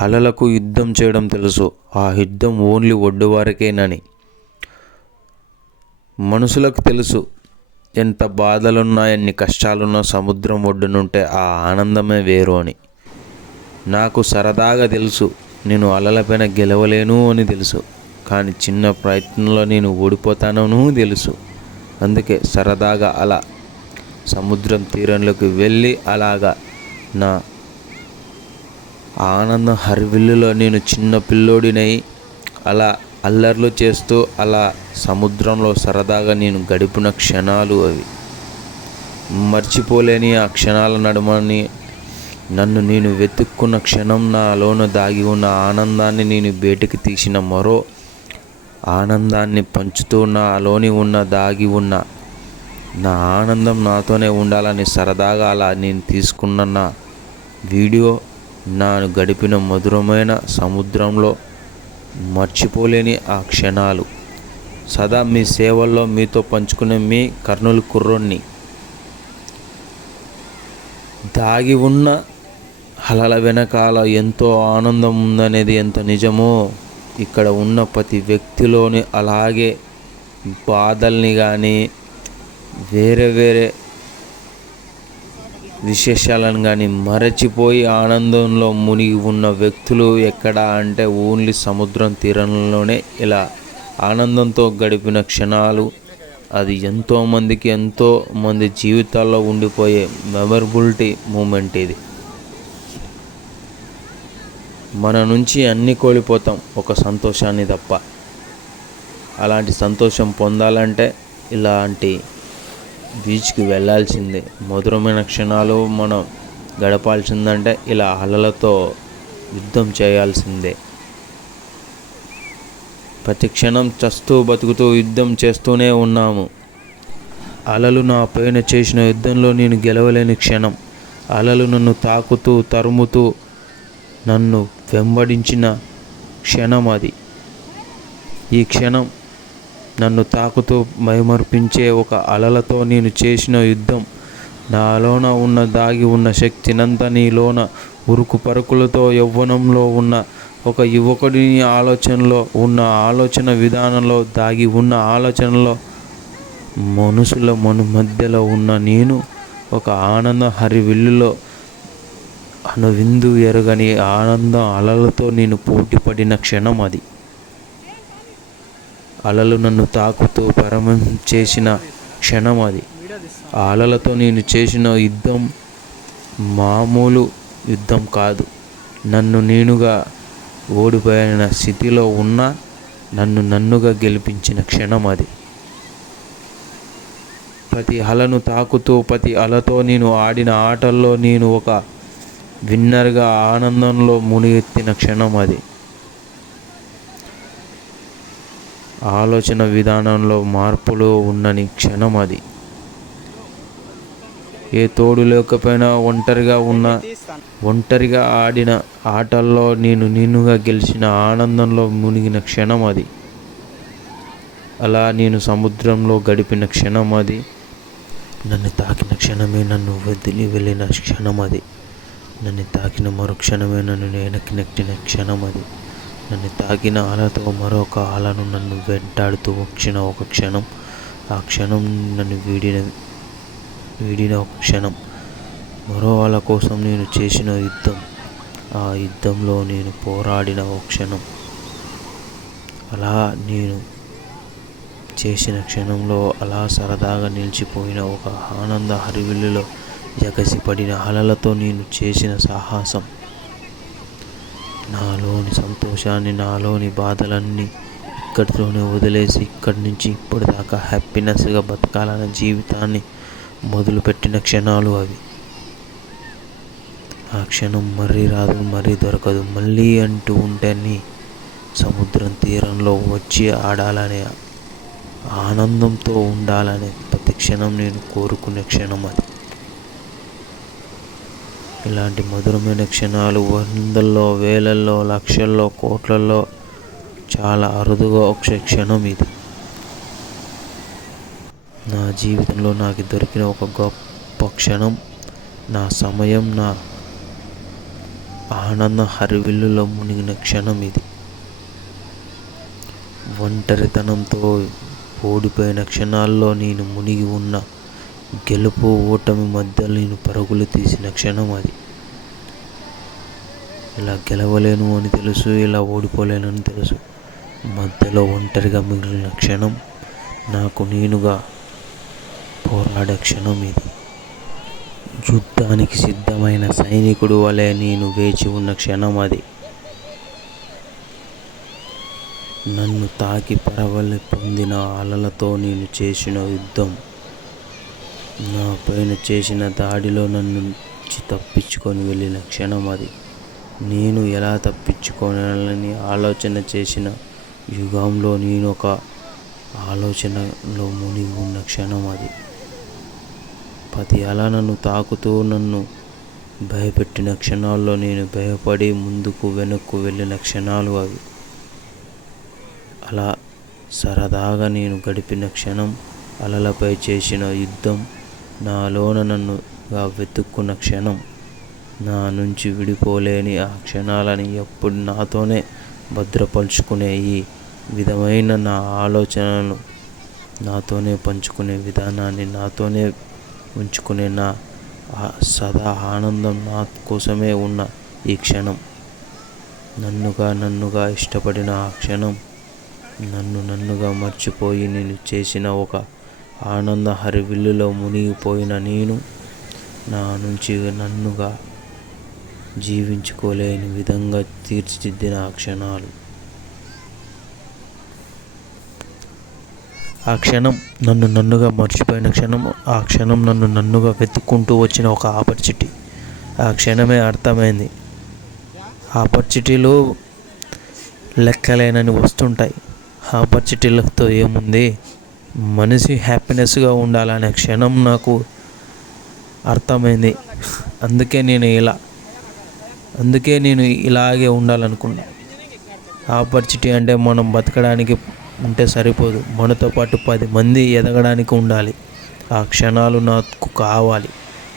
అలలకు యుద్ధం చేయడం తెలుసు. ఆ యుద్ధం ఓన్లీ ఒడ్డు వరకేనని మనుషులకు తెలుసు. ఎంత బాధలున్నా ఎన్ని కష్టాలున్నా సముద్రం ఒడ్డునుంటే ఆ ఆనందమే వేరు అని. నాకు సరదాగా తెలుసు నేను అలలపైన గెలవలేను అని తెలుసు. కానీ చిన్న ప్రయత్నంలో నేను ఓడిపోతానని తెలుసు. అందుకే సరదాగా అలా సముద్రం తీరంలోకి వెళ్ళి అలాగా నా ఆనందం హరివిల్లులో నేను చిన్న పిల్లోడినై అలా అల్లర్లు చేస్తూ అలా సముద్రంలో సరదాగా నేను గడిపిన క్షణాలు అవి. మర్చిపోలేని ఆ క్షణాల నడుమని నన్ను నేను వెతుక్కున్న క్షణం, నాలోన దాగి ఉన్న ఆనందాన్ని నేను బయటికి తీసిన మరో ఆనందాన్ని పంచుతూ నాలోని ఉన్న దాగి ఉన్న నా ఆనందం నాతోనే ఉండాలని సరదాగా అలా నేను తీసుకున్న నా వీడియో, నాను గడిపిన మధురమైన సముద్రంలో మర్చిపోలేని ఆ క్షణాలు. సదా మీ సేవల్లో మీతో పంచుకునే మీ కర్నూలు కుర్రోన్ని. దాగి ఉన్న అలల వెనకాల ఎంతో ఆనందం ఉందనేది ఎంత నిజమో ఇక్కడ ఉన్న ప్రతి వ్యక్తిలోని అలాగే బాధల్ని కానీ వేరే వేరే విశేషాలను కానీ మరచిపోయి ఆనందంలో మునిగి ఉన్న వ్యక్తులు ఎక్కడ అంటే ఓన్లీ సముద్రం తీరంలోనే ఇలా ఆనందంతో గడిపిన క్షణాలు. అది ఎంతోమంది జీవితాల్లో ఉండిపోయే మెమరబిలిటీ మూమెంట్ ఇది. మన నుంచి అన్నీ కోల్పోతాం ఒక సంతోషాన్ని తప్ప. అలాంటి సంతోషం పొందాలంటే ఇలాంటి బీచ్కి వెళ్ళాల్సిందే. మధురమైన క్షణాలు మనం గడపాల్సిందంటే ఇలా అలలతో యుద్ధం చేయాల్సిందే. ప్రతి క్షణం చస్తూ బతుకుతూ యుద్ధం చేస్తూనే ఉన్నాము. అలలు నా పైన చేసిన యుద్ధంలో నేను గెలవలేని క్షణం. అలలు నన్ను తాకుతూ తరుముతూ నన్ను వెంబడించిన క్షణం అది. ఈ క్షణం నన్ను తాకుతూ మైమర్పించే ఒక అలలతో నేను చేసిన యుద్ధం. నాలోన ఉన్న దాగి ఉన్న శక్తినంతా నీలోన ఉరుకు పరుకులతో యవ్వనంలో ఉన్న ఒక యువకుడిని ఆలోచనలో ఉన్న ఆలోచన విధానంలో దాగి ఉన్న ఆలోచనలో మనుషుల మధ్యలో ఉన్న నేను ఒక ఆనంద హరివిల్లులో అనువిందు ఎరగని ఆనందం అలలతో నేను పోటీపడిన క్షణం అది. అలలు నన్ను తాకుతూ పరమం చేసిన క్షణం అది. ఆ అలలతో నేను చేసిన యుద్ధం మామూలు యుద్ధం కాదు. నన్ను నేనుగా ఓడిపోయిన స్థితిలో ఉన్న నన్నుగా గెలిపించిన క్షణం అది. ప్రతి అలను తాకుతూ ప్రతి అలతో నేను ఆడిన ఆటల్లో నేను ఒక విన్నర్గా ఆనందంలో మునిగెత్తిన క్షణం అది. ఆలోచన విధానంలో మార్పులు ఉన్నని క్షణం అది. ఏ తోడు లేకపోయినా ఒంటరిగా ఆడిన ఆటల్లో నేనుగా గెలిచిన ఆనందంలో మునిగిన క్షణం అది. అలా నేను సముద్రంలో గడిపిన క్షణం అది. నన్ను తాకిన క్షణమే నన్ను వదిలి వెళ్ళిన క్షణం అది. నన్ను తాకిన మరో క్షణమే నన్ను వెనక్కి నెట్టిన క్షణం అది. నన్ను తాకిన అలతో మరొక అలను నన్ను వెంటాడుతూ వచ్చిన ఒక క్షణం. ఆ క్షణం నన్ను వీడిన ఒక క్షణం. మరో అల కోసం నేను చేసిన యుద్ధం. ఆ యుద్ధంలో నేను పోరాడిన ఒక క్షణం. అలా నేను చేసిన క్షణంలో అలా సరదాగా నిలిచిపోయిన ఒక ఆనంద హరివిల్లులో ఎగసిపడిన అలలతో నేను చేసిన సాహసం. నాలోని సంతోషాన్ని నాలోని బాధలన్నీ ఇక్కడితోనే వదిలేసి ఇక్కడి నుంచి ఇప్పటిదాకా హ్యాపీనెస్గా బతకాలన్న జీవితాన్ని మొదలుపెట్టిన క్షణాలు అవి. ఆ క్షణం మరీ రాదు, మరీ దొరకదు. మళ్ళీ అంటూ ఉంటేనే సముద్రం తీరంలో వచ్చి ఆడాలనే ఆనందంతో ఉండాలనే ప్రతి క్షణం నేను కోరుకునే క్షణం అది. ఇలాంటి మధురమైన క్షణాలు వందల్లో వేలల్లో లక్షల్లో కోట్లల్లో చాలా అరుదుగా ఒక క్షణం ఇది. నా జీవితంలో నాకు దొరికిన ఒక గొప్ప క్షణం. నా సమయం, నా ఆనంద హరివిల్లులో మునిగిన క్షణం ఇది. ఒంటరితనంతో ఓడిపోయిన క్షణాల్లో నేను మునిగి ఉన్న, గెలుపు ఓటమి మధ్య నేను పరుగులు తీసిన క్షణం అది. ఇలా గెలవలేను అని తెలుసు, ఇలా ఓడిపోలేనని తెలుసు. మధ్యలో ఒంటరిగా మిగిలిన క్షణం, నాకు నేనుగా పోరాడే క్షణం ఇది. యుద్ధానికి సిద్ధమైన సైనికుడు వలె నేను వేచి ఉన్న క్షణం అది. నన్ను తాకి పరవలి పొందిన అలలతో నేను చేసిన యుద్ధం, నా పైన చేసిన దాడిలో నన్ను తప్పించుకొని వెళ్ళిన క్షణం అది. నేను ఎలా తప్పించుకోవాలని ఆలోచన చేసిన యుగంలో నేను ఒక ఆలోచనలో మునిగి ఉన్న క్షణం అది. ప్రతి అల నన్ను తాకుతూ నన్ను భయపెట్టిన క్షణాల్లో నేను భయపడి ముందుకు వెనక్కు వెళ్ళిన క్షణాలు అవి. అలా సరదాగా నేను గడిపిన క్షణం, అలలపై చేసిన యుద్ధం, నాలోన నన్నుగా వెతుక్కున్న క్షణం, నా నుంచి విడిపోలేని ఆ క్షణాలని ఎప్పుడు నాతోనే భద్రపరుచుకునే ఈ విధమైన నా ఆలోచనలను నాతోనే పంచుకునే విధానాన్ని నాతోనే ఉంచుకునే నా సదా ఆనందం నా కోసమే ఉన్న ఈ క్షణం, నన్నుగా ఇష్టపడిన ఆ క్షణం, నన్నుగా మర్చిపోయి నేను చేసిన ఒక ఆనంద హరివిల్లులో మునిగిపోయిన నేను నా నుంచి నన్నుగా జీవించుకోలేని విధంగా తీర్చిదిద్దిన ఆ క్షణాలు. ఆ క్షణం నన్నుగా మర్చిపోయిన క్షణం, ఆ క్షణం నన్నుగా వెతుక్కుంటూ వచ్చిన ఒక ఆపర్చునిటీ. ఆ క్షణమే అర్థమైంది, ఆపర్చునిటీలు లెక్కలేనని వస్తుంటాయి. ఆపర్చునిటీలతో ఏముంది, మనిషి హ్యాపీనెస్గా ఉండాలనే క్షణం నాకు అర్థమైంది. అందుకే నేను ఇలాగే ఉండాలనుకున్నా. ఆపర్చునిటీ అంటే మనం బతకడానికి ఉంటే సరిపోదు, మనతో పాటు 10 మంది ఎదగడానికి ఉండాలి. ఆ క్షణాలు నాకు కావాలి.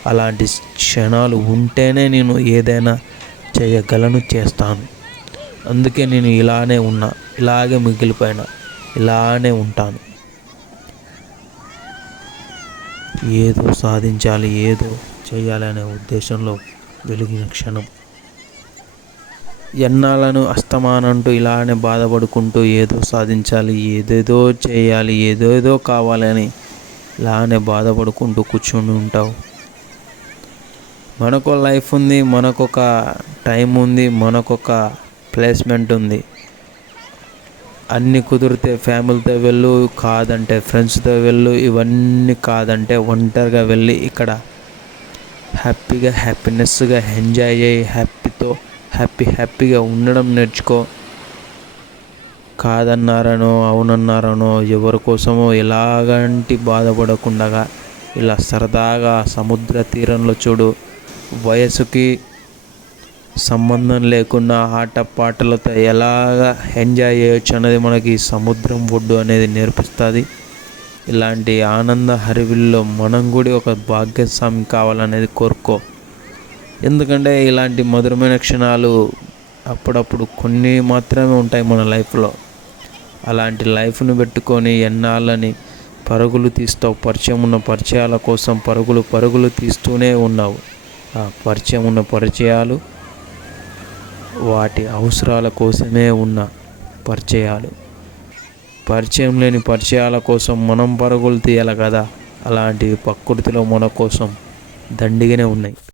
అలాంటి క్షణాలు ఉంటేనే నేను ఏదైనా చేయగలను, చేస్తాను. అందుకే నేను ఇలానే ఉన్నా, ఇలాగే మిగిలిపోయినా, ఇలానే ఉంటాను. ఏదో సాధించాలి, ఏదో చేయాలి అనే ఉద్దేశంలో వెలిగిన క్షణం. ఎన్నాళ్ళను అస్తమానంటూ ఇలానే బాధపడుకుంటూ ఏదో సాధించాలి, ఏదేదో చేయాలి, ఏదేదో కావాలని ఇలానే బాధపడుకుంటూ కూర్చుని ఉంటావు. మనకు లైఫ్ ఉంది, మనకొక టైం ఉంది, మనకొక ప్లేస్మెంట్ ఉంది. అన్నీ కుదిరితే ఫ్యామిలీతో వెళ్ళు, కాదంటే ఫ్రెండ్స్తో వెళ్ళు, ఇవన్నీ కాదంటే ఒంటరిగా వెళ్ళి ఇక్కడ హ్యాపీనెస్గా ఎంజాయ్ చేయి, హ్యాపీగా ఉండడం నేర్చుకో. కాదన్నారనో అవునన్నారనో ఎవరి కోసమో ఎలాగంటి బాధపడకుండా ఇలా సరదాగా సముద్ర తీరంలో చూడు. వయసుకి సంబంధం లేకుండా ఆటపాటలతో ఎలాగా ఎంజాయ్ చేయొచ్చు అనేది మనకి సముద్రం ఒడ్డు అనేది నేర్పిస్తుంది. ఇలాంటి ఆనంద హరివిల్లో మనం కూడా ఒక భాగ్యస్వామి కావాలనేది కోరుకో. ఎందుకంటే ఇలాంటి మధురమైన క్షణాలు అప్పుడప్పుడు కొన్ని మాత్రమే ఉంటాయి మన లైఫ్లో. అలాంటి లైఫ్ను పెట్టుకొని ఎన్నాళ్ళని పరుగులు తీస్తావు. పరిచయాల కోసం పరుగులు తీస్తూనే ఉన్నావు. ఆ పరిచయాలు వాటి అవసరాల కోసమే ఉన్న పరిచయం లేని పరిచయాల కోసం మనం పరుగులు తీయాలి కదా. అలాంటివి ప్రకృతిలో మన కోసం దండిగానే ఉన్నాయి.